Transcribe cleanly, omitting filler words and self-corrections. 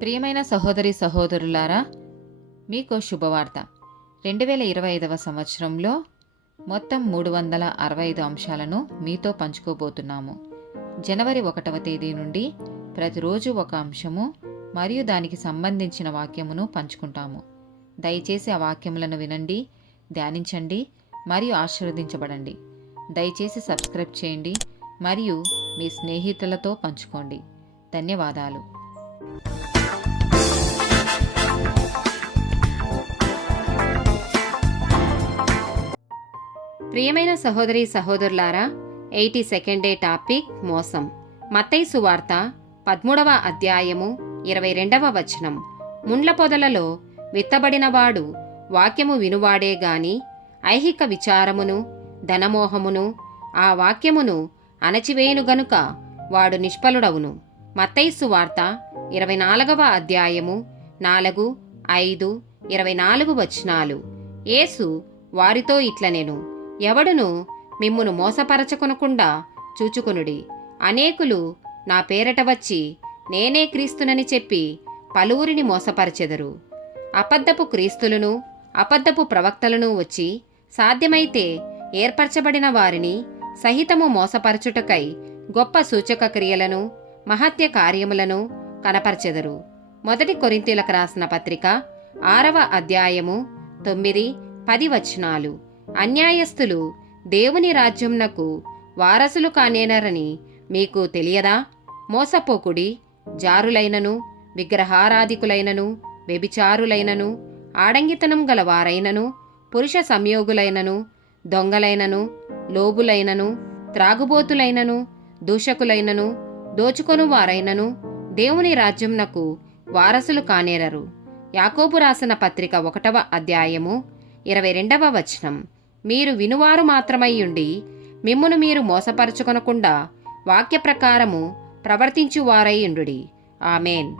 ప్రియమైన సహోదరి సహోదరులారా, మీకో శుభవార్త. 2025 సంవత్సరంలో మొత్తం 365 అంశాలను మీతో పంచుకోబోతున్నాము. జనవరి 1వ తేదీ నుండి ప్రతిరోజు ఒక అంశము మరియు దానికి సంబంధించిన వాక్యమును పంచుకుంటాము. దయచేసి ఆ వాక్యములను వినండి, ధ్యానించండి మరియు ఆశీర్వదించబడండి. దయచేసి సబ్స్క్రైబ్ చేయండి మరియు మీ స్నేహితులతో పంచుకోండి. ధన్యవాదాలు. ప్రియమైన సహోదరి సహోదరులారా, 82nd డే టాపిక్ మోసం. మత్తయి సువార్త 13వ అధ్యాయము 22వ వచనం. ముండ్ల పొదలలో విత్తబడినవాడు వాక్యము వినువాడే గాని ఐహిక విచారమును ధనమోహమును ఆ వాక్యమును అణచివేయును గనుక వాడు నిష్ఫలుడవును. మత్తయి సువార్త 24వ అధ్యాయము 4, 5, 24 వచనాలు. యేసు వారితో ఇట్లనెను, ఎవడును మిమ్మును మోసపరచకొనకుండా చూచుకొనుడి. అనేకులు నా పేరట వచ్చి నేనే క్రీస్తునని చెప్పి పలువురిని మోసపరచెదరు. అబద్ధపు క్రీస్తులను అబద్ధపు ప్రవక్తలను వచ్చి సాధ్యమైతే ఏర్పరచబడిన వారిని సహితము మోసపరచుటకై గొప్ప సూచక క్రియలను మహత్య కార్యములను కనపరచెదరు. 1 కొరింథీయులకు రాసిన పత్రిక 6వ అధ్యాయము 9, 10 వచనాలు. అన్యాయస్తులు దేవుని రాజ్యంనకు వారసులు కానేనరని మీకు తెలియదా? మోసపోకుడి. జారులైనను విగ్రహారాధికులైనను వ్యభిచారులైనను ఆడంగితనం గల వారైనను పురుష సంయోగులైనను దొంగలైనను లోబులైనను త్రాగుబోతులైనను దూషకులైనను దోచుకొను వారైనను దేవుని రాజ్యంనకు వారసులు కానేరరు. యాకోబు రాసిన పత్రిక 1వ అధ్యాయము 22వ వచనం. మీరు వినువారు మాత్రమయ్యుండి మిమ్మును మీరు మోసపరచుకొనకుండా వాక్య ప్రకారము ప్రవర్తించువారై ఉండుడి. ఆమేన్.